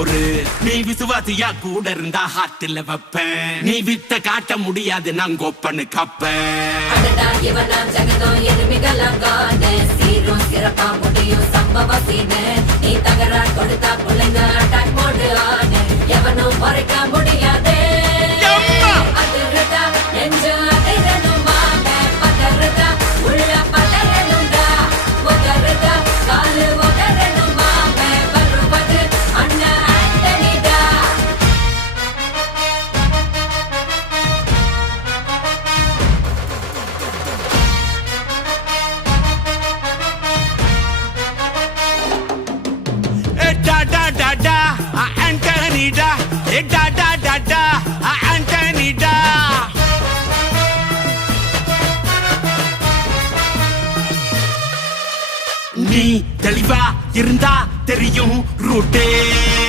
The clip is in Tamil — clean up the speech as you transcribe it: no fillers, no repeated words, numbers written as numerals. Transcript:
பொறு. நீ விசுவாசியா கூட இருந்தா ஹார்ட்ல வைப்பேன். நீ வித்த காட்ட முடியாது நான் கோப்பனு கப்பேன். சீரும் சிறப்பா முடியும் சம்பவ சீனு. நீ தகராறு கொடுத்தா பிள்ளைங்க அட்டாக் மோடு ஆனு. எவனும் மறைக்க முடியாது. அதிருதா நெஞ்சு அதிரணுமாங்க. பதறுதா உள்ள பதறணுண்டா. உதறுதா காலு உதறணுமாங்க. வருவது அண்ணன் ஆண்டனிடா. Antonida, Antonida. நீ தெளிவா இருந்தா தெரியும் ரூட்டே.